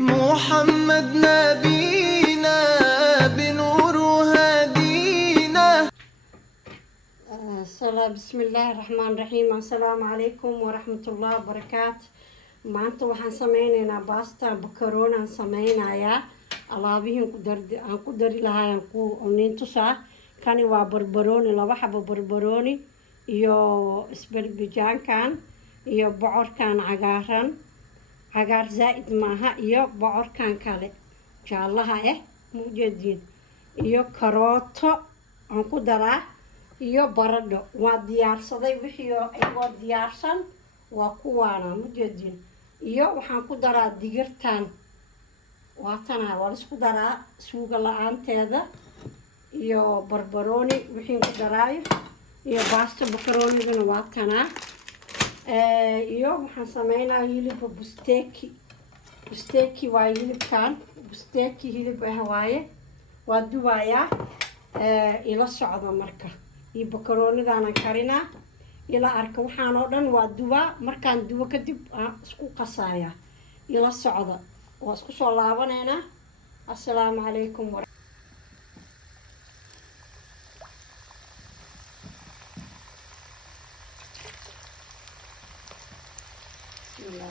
محمد نبينا بنور هدينا. بسم الله الرحمن الرحيم. السلام عليكم ورحمة الله وبركاته. maanta waxaan sameynaynaa baasta bakaroon aan sameynayaa alaabihiin aan ku dari lahaayaan ku nin tusaa. kani waa barbarooni, 2 xabo barbarooni iyo isbarbijaankan iyo bocorkan cagaar zaa'id maaha iyo bocorkan kale jaalaha mujeedin iyo karooto aan ku daraa iyo baradho. waa diyaarsaday wixii oo diyaarsan waa kuwaana mujeedin iyo waxaan ku daraa digirtan waatana waa isku daraa suuga la'aanteeda iyo barbarooni wixii ku daraayo iyo baasta bakaroonigana waatana iyo waxaan sameynaa hilib busteki waa hilibkan busteki hilib waaye waa dubayaa ila socda marka iyo bakaroonidana karina ila arka waxaan oo dhan waa dubaa. markaan dubo kadib isku qasaya ila socda waa isku soo laabaneynaa. assalaamu calaykum.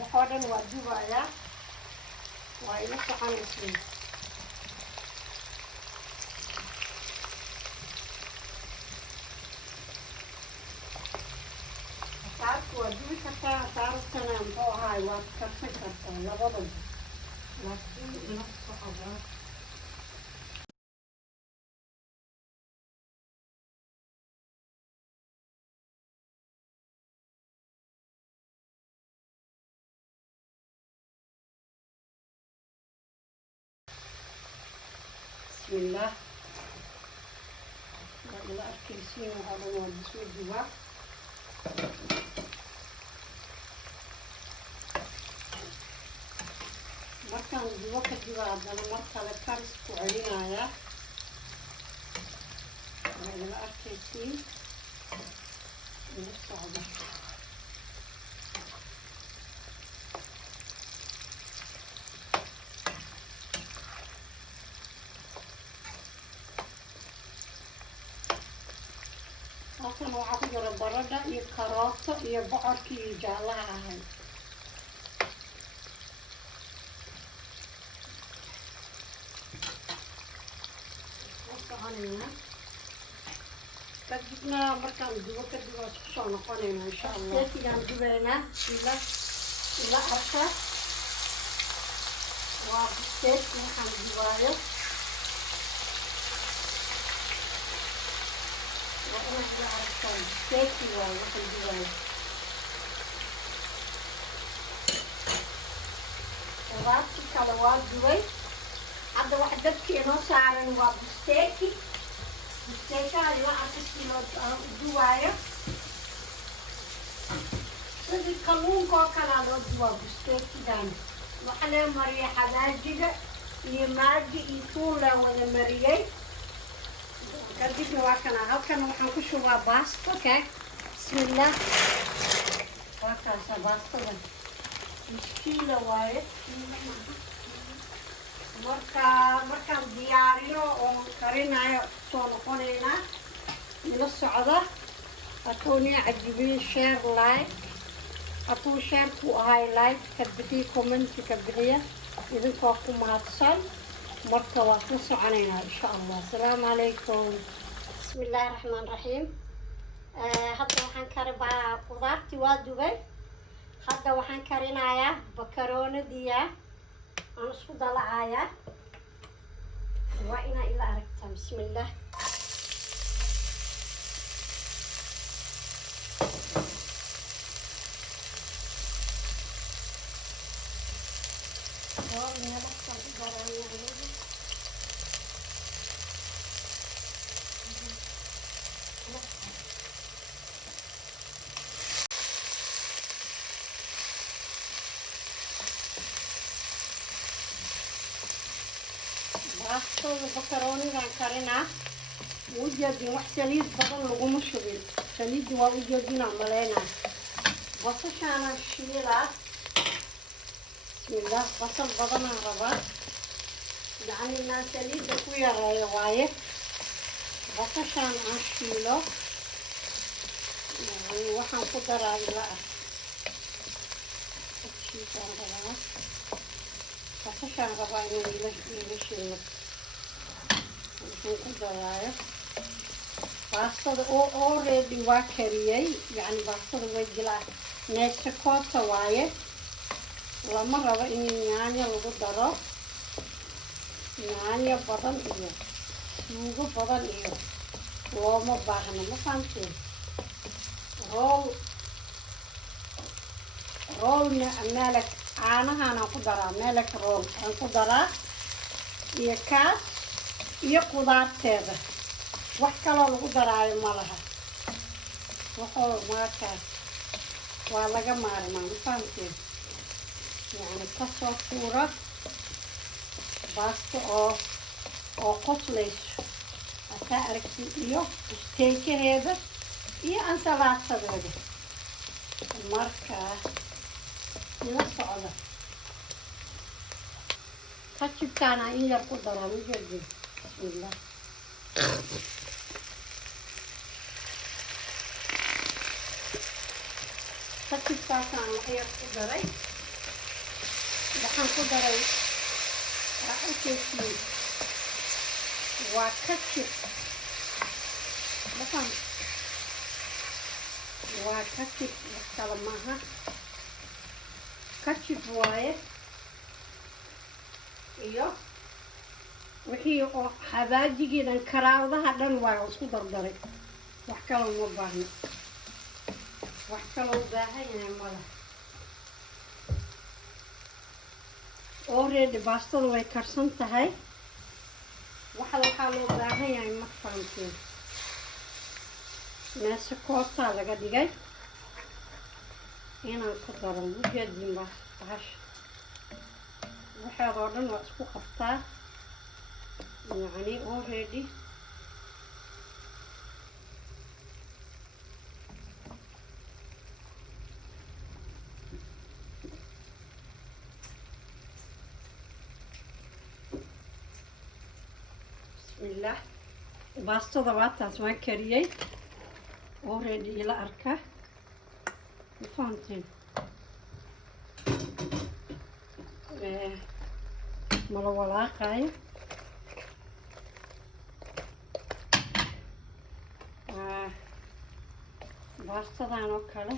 waxoo dhan waa dubayaa waa ila soconaysiin. waa dubi kartaa saartana muxuu ahaay waad karsan kartaa labadaba laakiin ila socda. bismillah waa ila arkaysiin waxoo dhan waa soo dubaa. markaan dubo kadib haddana mar kale karis ku celinayaa. waa ila arkaysiin ila socda. halkan waxaa ku jira baradha iyo karooto iyo bocorkii iyo jaalaha ahay. kadibna markaan dubo kadib waa isku soo noqonaynaa insha allah. steekigaan dubaynaa ila arka waa steeki waxaan dubaayo waa inaad ila aragtaan steeki waayo waxaan dubaayo. qudaarti kale waa dubay. hadda wax dabkii inoo saaran waa busteeki busteekaha ila arkiskiloo aan u duwaayo sidii kalluunka oo kalea loo duwaa busteekigan. waxa lee mariyay xadaajiga iyo maagi iyo tuun laa wada mariyey. kadibna waa kana halkan waxaan ku shubaa baasto bismillah. waa kaasa baastadan miskiila waaye. markaan diyaariyo oo karinayo soo noqonaynaa ila socda. hadduu cajibiyo share like hadduu shareku ahay like ka bixiya commenti ka bixiya idinkoo ku mahadsan. marka waa ku soconaynaa insha allah. assalaamu calaykum. bismillaahi raxmaan raxiim. hadda waxaan karibaa qudaartii waa dubay. hadda waxaan karinayaa bakaroonadiya aan isku dalacayaa. waa inaa ila aragtaa. bismillah. baastooda bakaroonigaan karinaa. ujeedin wax saliid badan laguma shubin. saliidda waa ujeedinaa maleynaa. basashaanaan shiilaa. بسم الله بصل بدنا ربا يعني الناس اللي دكويا رواية بصشان عشيلو يعني وحن قدر على شيشان ربا بصشان ربا إنه يلشيلو وحن قدر على baastada oo already waa kariyey yani baastada way jilaa neesakoota waaye lama rabo in yaanyo lagu daro yaanyo badan iyo suugo badan iyo looma baahno ma fahamteen rool meelek caanahaan aan ku daraa meelek rool aan ku daraa iyo kaas iyo qudaarteeda wax kaloo lagu daraayo ma laha waxoo markaas waa laga maarmaa ma fahamteen yani kasoo tuura baasto oo qoslayso hataa aragti iyo steekaheeda iyo ansalaatadeeda markaa ila socda kajibkaana in yar ku daraa majeedin bismillah kajibkaasaan wax yar ku daray waxaan ku daray raacinkeesii waa kajib dhaqan waa kajib wax kale maaha kajib waaye iyo wixii oo xabaajigeedan karaawdaha dhan waa isku dardaray wax kale uma baahno wax kaloo u baahan yahay mala already baastada way karsan tahay waxaa loo baahan yahay ma fahamteen meesakootaa laga dhigay inaan ku daro ujeedin bahasha waxeedoo dhan waa isku qabtaa يعني already بسم الله baastada waataas waan kariyey already ila arka ma fahamteen mala walaaqayo baastadan oo kale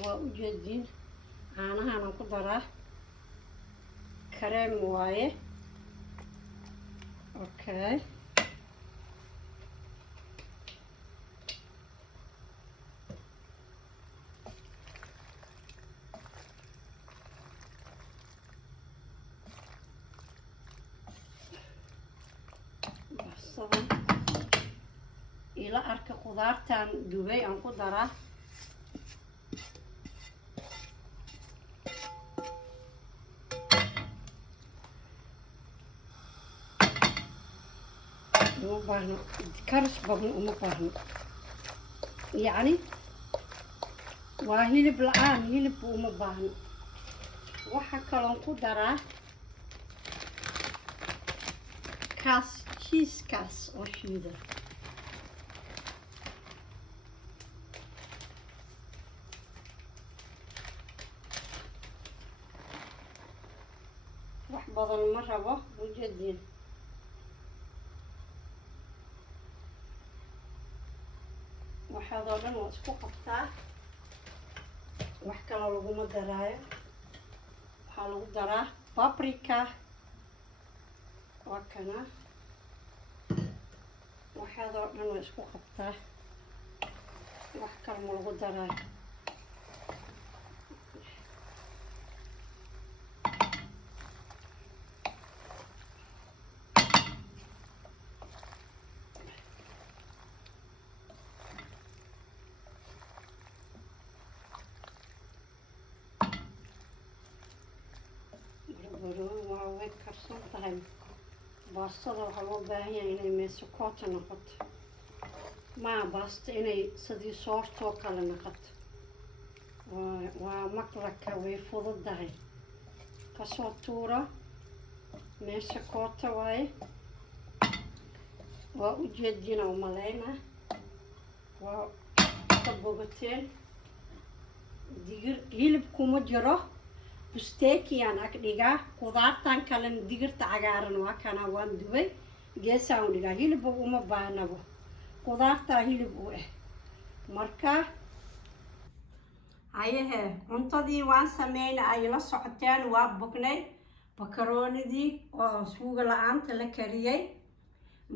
waa ujeedin caanahaan ku daraa kareem waaye okay ila arka qudaartan dubay aan ku daraa uma baahno karis badan uma baahno yani waa hilib la-aan hilibka uma baahno waxa kaloon ku daraa kaas cheesekaas oo shiida wax badan ma rabo ujeedin waxaadoo dhan waa isku qabtaa wax kaloo laguma daraayo waxaa lagu daraa paprika waa kana waxaadoo dhan waa isku qabtaa wax kale ma lagu daraayo waa way karsan tahay baastada waxaa loo baahan yahay inay meesokoota noqoto maa baasta inay sidii soortoo kale noqoto waa maqlaka way fududahay kasoo tuura meesokoota waaye waa ujeedina umaleyna waa ka bogateen digir hilib kuma jiro busteekiyaan ag dhigaa qudaartan kalena digirta cagaaran waa kana waan dubay geesaan u dhigaa hilib uma baahnabo qudaartaa hilib u ah marka ayahe cuntadii waan sameynay ay la socoteen waa bognay bakaroonidii oo suuga la-aanta la kariyey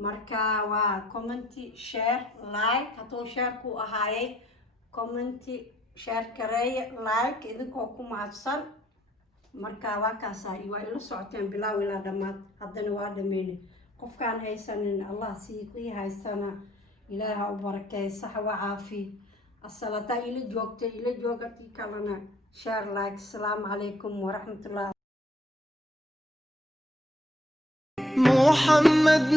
marka waa commenti share like hadduu share ku ahaayay commenti share kareeye like idinkoo ku mahadsan marka waa kaasaa waa ila socoteen bilaaw ilaa dhammaad haddana waa dhameynay qofkaan haysanin allah sii kii haysana ilaaha u barakeey sax wa caafi الصلاة إلى جوجت إلى جوجت كلنا شير لايك السلام عليكم ورحمة الله محمد